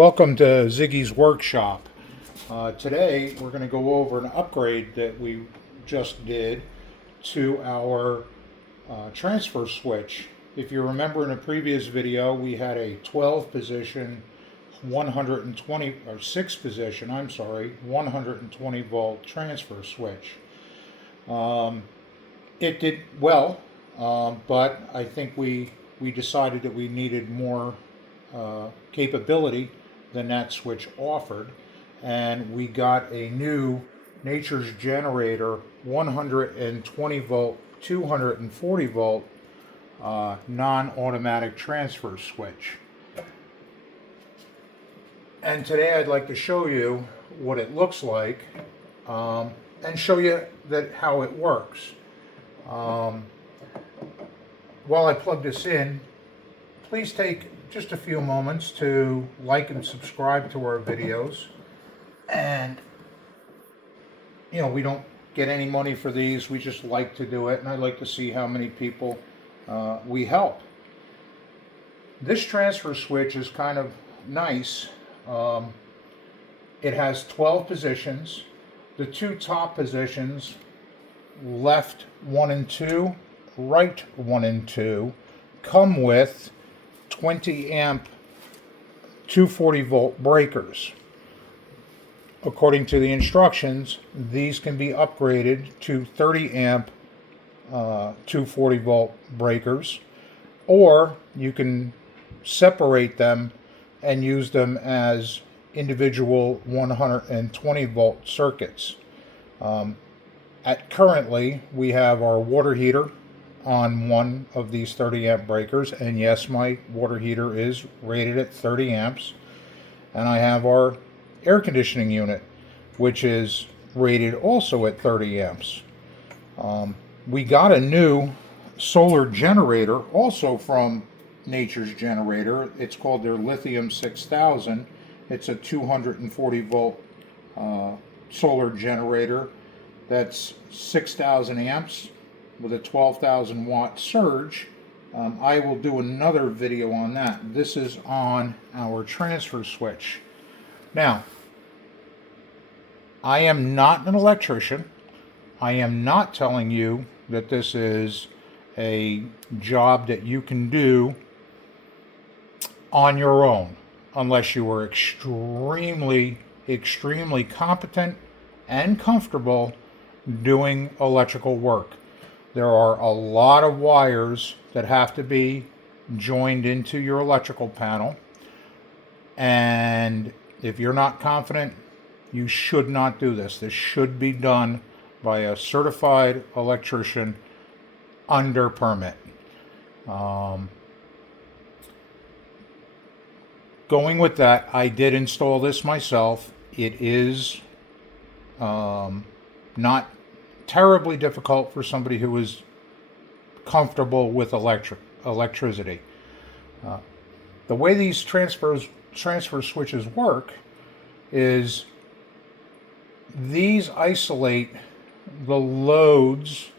Welcome to Ziggy's Workshop. Today we're going to go over an upgrade that we just did to our transfer switch. If you remember in a previous video, we had a 12 position 120 or 6 position, 120 volt transfer switch. It did well, but I think we decided that we needed more capability than that switch offered, and we got a new Nature's Generator 120 volt 240 volt non-automatic transfer switch. And today I'd like to show you what it looks like and show you how it works. While I plug this in, please take just a few moments to like and subscribe to our videos. And we don't get any money for these, we just like to do it, and I'd like to see how many people we help. This transfer switch is kind of nice. It has 12 positions. The two top positions, left 1 and 2, right 1 and 2, come with 20 amp 240 volt breakers. According to the instructions, these can be upgraded to 30 amp 240 volt breakers, or you can separate them and use them as individual 120 volt circuits. Currently, we have our water heater on one of these 30 amp breakers, and yes, my water heater is rated at 30 amps, and I have our air conditioning unit, which is rated also at 30 amps. We got a new solar generator also from Nature's Generator. It's called their Lithium 6000. It's a 240 volt solar generator that's 6,000 amps with a 12,000 watt surge. I will do another video on that. This is on our transfer switch. Now, I am not an electrician. I am not telling you that this is a job that you can do on your own, unless you are extremely competent and comfortable doing electrical work. There are a lot of wires that have to be joined into your electrical panel, and if you're not confident, you should not do this. This should be done by a certified electrician under permit. Going with that, I did install this myself. It is not terribly difficult for somebody who is comfortable with electricity. The way these transfer switches work is these isolate the loads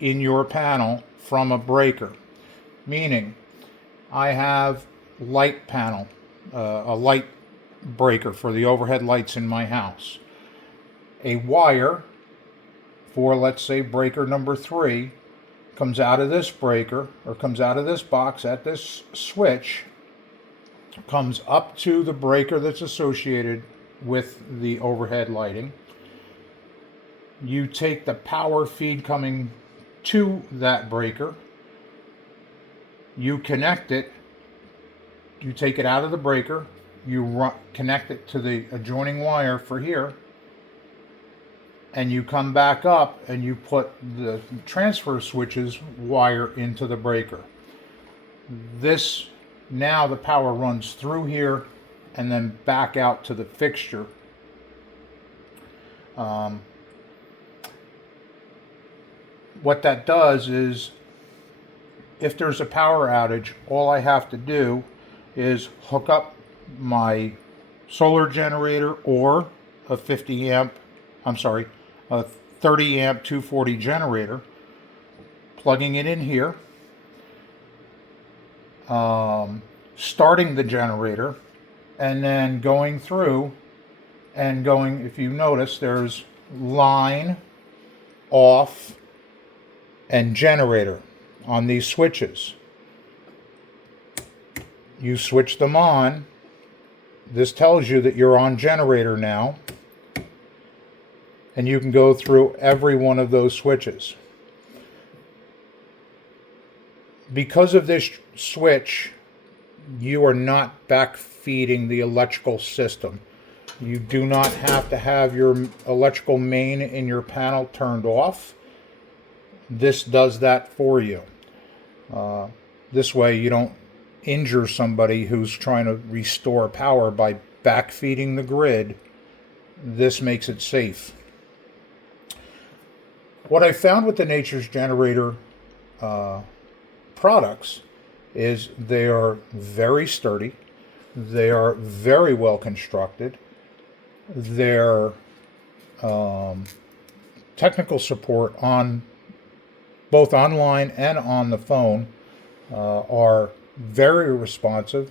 in your panel from a breaker. Meaning, I have light panel, a light breaker for the overhead lights in my house. A wire for, let's say, breaker number 3 comes out of this breaker, or comes out of this box at this switch, comes up to the breaker that's associated with the overhead lighting. You take the power feed coming to that breaker, you connect it, you take it out of the breaker, you connect it to the adjoining wire for here, and you come back up and you put the transfer switch's wire into the breaker. Now the power runs through here and then back out to the fixture. What that does is, if there's a power outage, all I have to do is hook up my solar generator or a 30 amp 240 generator, plugging it in here, starting the generator, and then going through and going, if you notice, there's line, off, and generator on these switches. You switch them on. This tells you that you're on generator now, and you can go through every one of those switches. Because of this switch, you are not backfeeding the electrical system. You do not have to have your electrical main in your panel turned off. This does that for you. This way you don't injure somebody who's trying to restore power by backfeeding the grid. This makes it safe. What I found with the Nature's Generator products is they are very sturdy. They are very well constructed. Their technical support on both online and on the phone are very responsive.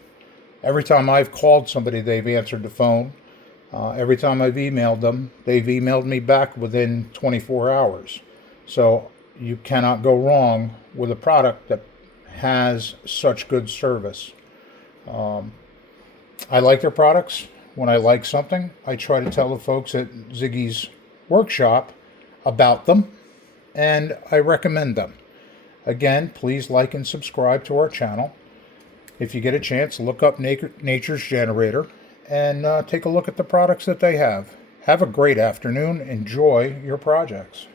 Every time I've called somebody, they've answered the phone. Every time I've emailed them, they've emailed me back within 24 hours. So you cannot go wrong with a product that has such good service. I like their products. When I like something, I try to tell the folks at Ziggy's workshop about them, and I recommend them. Again, please like and subscribe to our channel. If you get a chance, look up Nature's Generator and take a look at the products that they have. Have a great afternoon. Enjoy your projects.